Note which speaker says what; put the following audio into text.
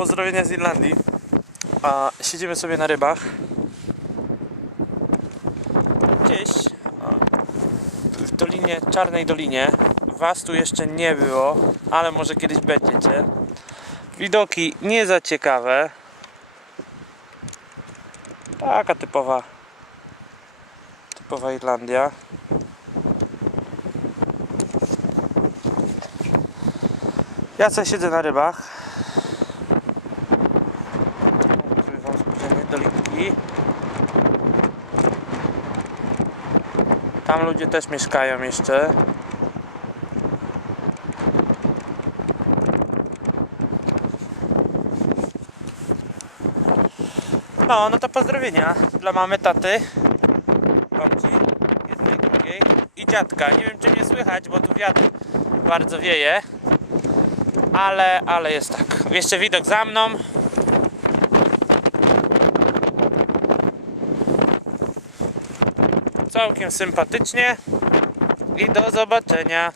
Speaker 1: pozdrowienia z Irlandii. A siedzimy sobie na rybach. Gdzieś w Dolinie, Czarnej Dolinie. Was tu jeszcze nie było, ale może kiedyś będziecie. Widoki nie za ciekawe. Taka typowa typowa Irlandia. Ja sobie siedzę na rybach. Spojrzenie dolinki. Tam ludzie też mieszkają jeszcze. No, no to pozdrowienia dla mamy, taty, babci, jednej, drugiej i dziadka. Nie wiem, czy mnie słychać, bo tu wiatr bardzo wieje. Ale, ale jest tak. Jeszcze widok za mną. Całkiem sympatycznie. I do zobaczenia.